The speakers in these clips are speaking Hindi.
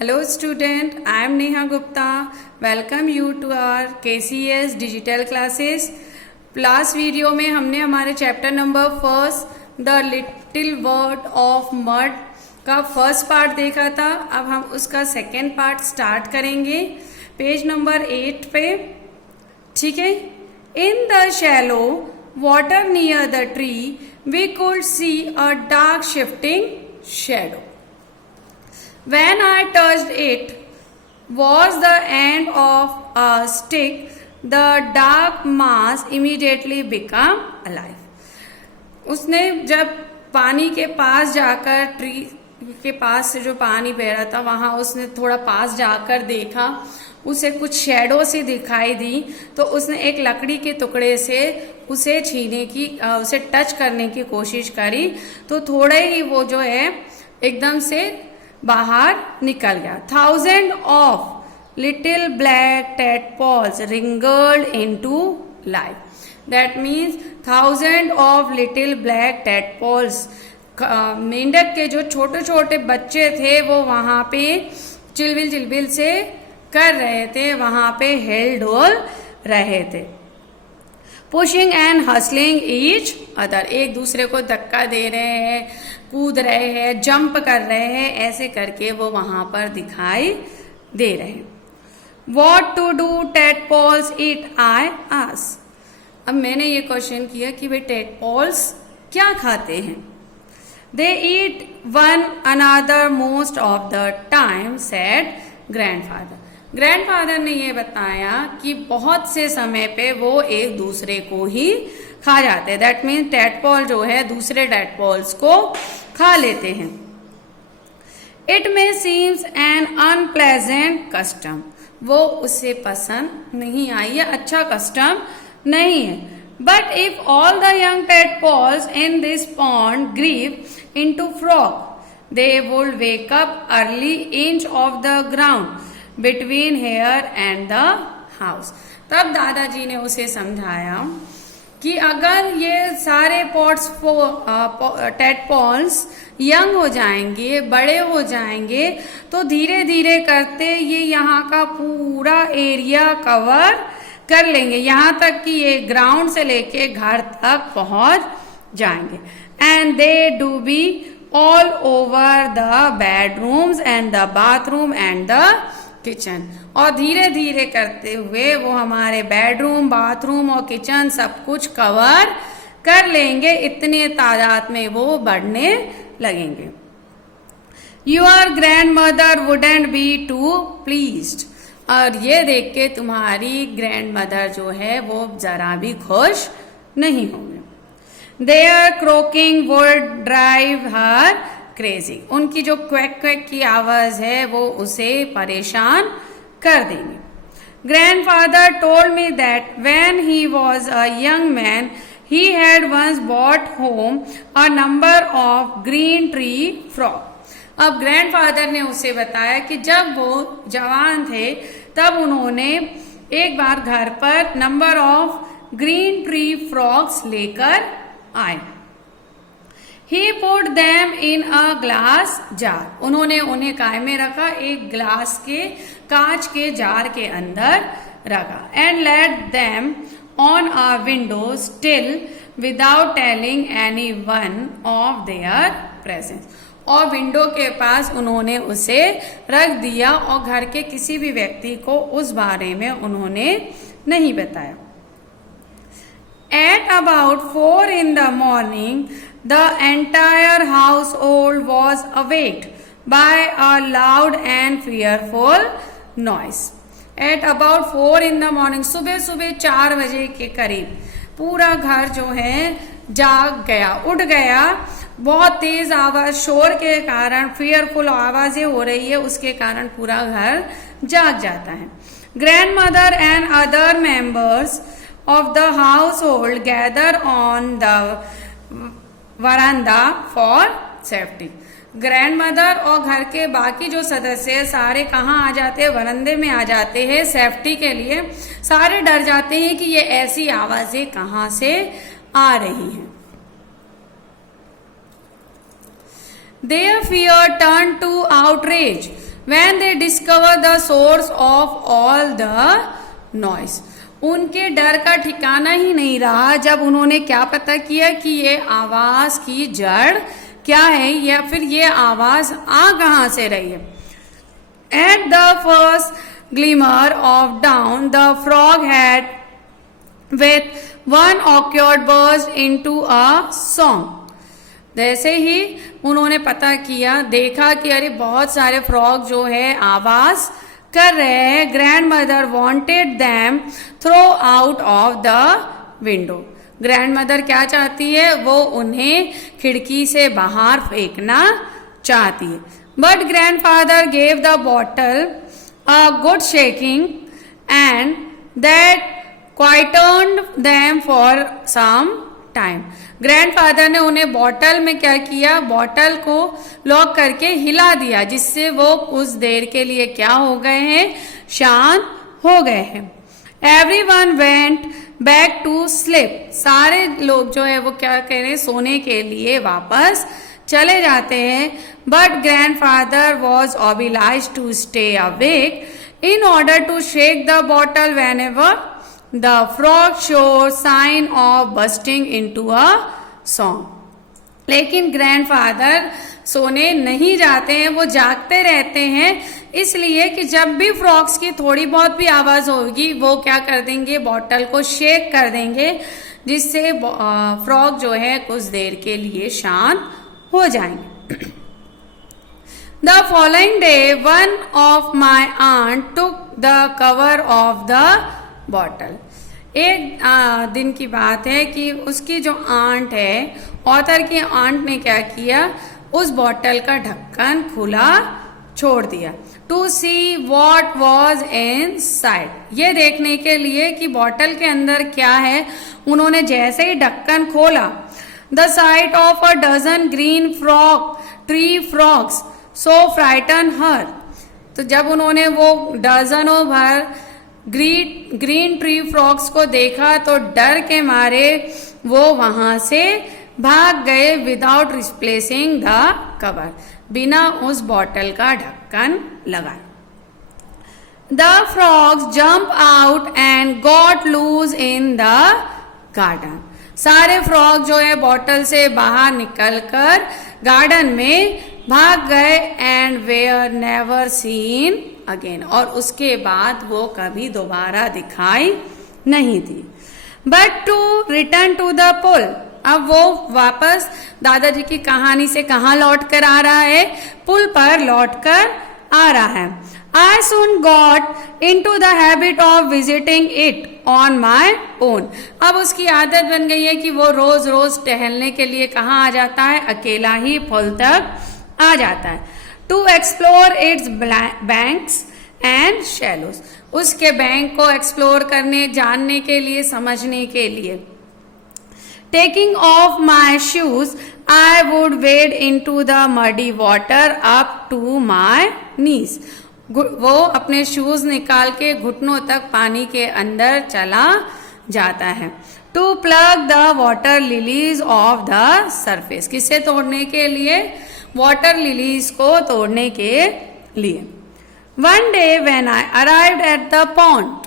Hello student, I am Neha Gupta. Welcome you to our KCS digital classes. Last video में हमने हमारे chapter number first the little world of mud का फर्स्ट पार्ट देखा था. अब हम उसका सेकेंड पार्ट स्टार्ट करेंगे पेज नंबर 8 पे. ठीक है. In the shallow water near the tree we could see a dark shifting shadow. When I touched it was the end of a stick, the dark mass immediately became alive. उसने जब पानी के पास जाकर ट्री के पास से जो पानी बह रहा था वहां उसने थोड़ा पास जाकर देखा, उसे कुछ शैडो सी दिखाई दी, तो उसने एक लकड़ी के टुकड़े से उसे छीने की उसे टच करने की कोशिश करी, तो थोड़े ही वो जो है एकदम से बाहर निकल गया. 1000 of little black tadpoles wriggled into life. That means 1000 of little black tadpoles. मेंढक के जो छोटे छोटे बच्चे थे वो वहां पे चिलबिल चिलबिल से कर रहे थे, वहां पे हेल डोल रहे थे. Pushing and hustling each other, एक दूसरे को धक्का दे रहे हैं, कूद रहे हैं, जंप कर रहे हैं, ऐसे करके वो वहां पर दिखाई दे रहे हैं. What to do tadpoles eat I ask. अब मैंने ये क्वेश्चन किया कि वे टेडपोल्स क्या खाते हैं. They eat one another most of the time said grandfather. Grandfather ने ये बताया कि बहुत से समय पे वो एक दूसरे को ही खा जाते हैं. दैट मीन्स टेडपोल जो है दूसरे टेडपोल्स को खा लेते हैं. It may seems N unpleasant custom. वो उससे पसंद नहीं आई, ये अच्छा कस्टम नहीं है. But if all the young tadpoles in this pond grew into frog they would wake up early inch of the ground between here and the house. तब दादाजी ने उसे समझाया कि अगर ये सारे टेडपोल्स यंग हो जाएंगे, बड़े हो जाएंगे, तो धीरे धीरे करते ये यहाँ का पूरा एरिया कवर कर लेंगे, यहाँ तक कि ये ग्राउंड से लेके घर तक पहुंच जाएंगे. And they do be all over the bedrooms and the bathroom and the kitchen. और धीरे धीरे करते हुए वो हमारे बेडरूम, बाथरूम और किचन सब कुछ कवर कर लेंगे. इतने तादाद में वो बढ़ने लगेंगे. Your grandmother wouldn't be too pleased. और ये देख के तुम्हारी ग्रैंड मदर जो है वो जरा भी खुश नहीं होंगे. Their croaking would drive her crazy. उनकी जो क्वैक क्वैक की आवाज है वो उसे परेशान कर देंगे. Grandfather told me that when he was a young man he had once brought home a number of green tree frog. अब ग्रैंडफादर ने उसे बताया कि जब वो जवान थे तब उन्होंने एक बार घर पर number of green tree frogs लेकर आए. He put them in a glass jar. उन्होंने उन्हें काय में रखा, एक ग्लास के कांच के जार के अंदर रखा. And let them on a window still without telling anyone of their presence. और विंडो के पास उन्होंने उसे रख दिया और घर के किसी भी व्यक्ति को उस बारे में उन्होंने नहीं बताया. At about 4 in the morning, the entire household was awaked by a loud and fearful noise. At about 4 in the morning, सुबह सुबह 4 बजे के करीब पूरा घर जो है जाग गया, उठ गया. बहुत तेज आवाज, शोर के कारण, fearful आवाजें हो रही है, उसके कारण पूरा घर जाग जाता है. Grandmother and other members of the household gather on the veranda for safety. Grandmother और घर के बाकी जो सदस्य सारे कहाँ आ जाते हैं, वरांडे में आ जाते हैं सेफ्टी के लिए. सारे डर जाते हैं कि ये ऐसी आवाजें कहाँ से आ रही हैं. Their fear turned to outrage when they discover the source of all the noise. उनके डर का ठिकाना ही नहीं रहा जब उन्होंने क्या पता किया कि ये आवाज की जड़ क्या है या फिर ये आवाज आ कहां से रही है. At the first glimmer of dawn, the frog had with one awkward burst into a song. जैसे ही उन्होंने पता किया, देखा कि अरे बहुत सारे फ्रॉग जो है आवाज कर रहे हैं. Grandmother wanted them throw out of the window. Grandmother क्या चाहती है, वो उन्हें खिड़की से बाहर फेंकना चाहती है. But grandfather gave the bottle a good shaking and that quieted them for some time. Grandfather ने उन्हें बॉटल में क्या किया, बॉटल को लॉक करके हिला दिया, जिससे वो कुछ देर के लिए क्या हो गए हैं, शांत हो गए हैं. Everyone went back to sleep. सारे लोग जो है वो क्या कह रहे हैं, सोने के लिए वापस चले जाते हैं. But grandfather was obliged to stay awake in order to shake the bottle whenever the frog showed sign of bursting into a song. लेकिन ग्रैंडफादर सोने नहीं जाते हैं, वो जागते रहते हैं, इसलिए कि जब भी फ्रॉग्स की थोड़ी बहुत भी आवाज होगी वो क्या कर देंगे, बॉटल को शेक कर देंगे, जिससे फ्रॉग जो है कुछ देर के लिए शांत हो जाएंगे. The following day, one of my aunt took the cover of the bottle. एक दिन की बात है कि उसकी जो आंट है, ऑथर की आंट ने क्या किया, उस बॉटल का ढक्कन खुला छोड़ दिया. To see what was inside. ये देखने के लिए कि बॉटल के अंदर क्या है. उन्होंने जैसे ही ढक्कन खोला, the sight of a dozen green tree frogs so frighten her. तो जब उन्होंने वो डजनों भर ग्रीन ट्री फ्रॉग्स को देखा तो डर के मारे वो वहां से भाग गए. Without replacing the cover. बिना उस बॉटल का ढक्कन लगाए. The frogs jump out and got loose in the garden. सारे फ्रॉग जो है बॉटल से बाहर निकलकर गार्डन में भाग गए. And were never seen again. और उसके बाद वो कभी दोबारा दिखाई नहीं दी. But to return to the pool. अब वो वापस दादाजी की कहानी से कहाँ लौट कर आ रहा है, पुल पर लौट कर आ रहा है. I soon got into the habit of visiting it on my own. अब उसकी आदत बन गई है कि वो रोज रोज टहलने के लिए कहाँ आ जाता है, अकेला ही पुल तक आ जाता है. To explore its banks and shallows. उसके बैंक को एक्सप्लोर करने, जानने के लिए, समझने के लिए. Taking off my shoes I would wade into the muddy water up to my knees. वो अपने शूज निकाल के घुटनों तक पानी के अंदर चला जाता है. To plug the water lilies of the surface. किसे तोड़ने के लिए, वाटर लिलीज को तोड़ने के लिए. One day when I arrived at the pond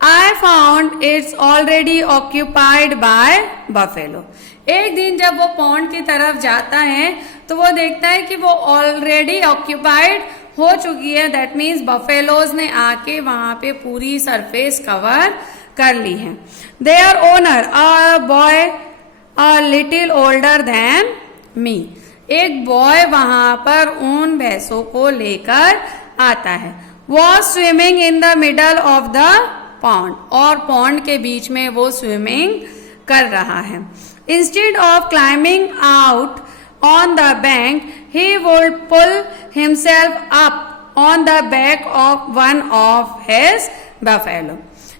I found it's already occupied by buffalo. एक दिन जब वो पॉन्ड की तरफ जाता है तो वो देखता है कि वो ऑलरेडी ऑक्यूपाइड हो चुकी है. दैट मीन्स बफेलोज ने आके वहां पे पूरी सरफेस कवर कर ली है. Their owner a boy a little older than me. एक बॉय वहां पर उन भैंसों को लेकर आता है. Was swimming in the middle of the pond. और पॉन्ड के बीच में वो स्विमिंग कर रहा है. Instead of climbing out on the bank, he would pull himself up on the back of one of his buffalo.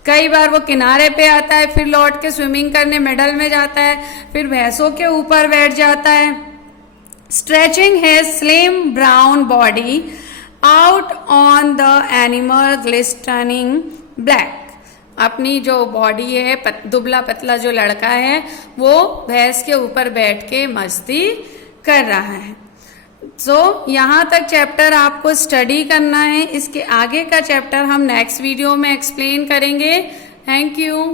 कई बार वो किनारे पे आता है, फिर लौट के स्विमिंग करने मिडल में जाता है, फिर भैंसों के ऊपर बैठ जाता है. Stretching his slim brown body out on the animal glistening black. अपनी जो बॉडी है, दुबला पतला जो लड़का है, वो भैंस के ऊपर बैठ के मस्ती कर रहा है. यहाँ तक चैप्टर आपको स्टडी करना है। इसके आगे का चैप्टर हम नेक्स्ट वीडियो में एक्सप्लेन करेंगे। Thank you.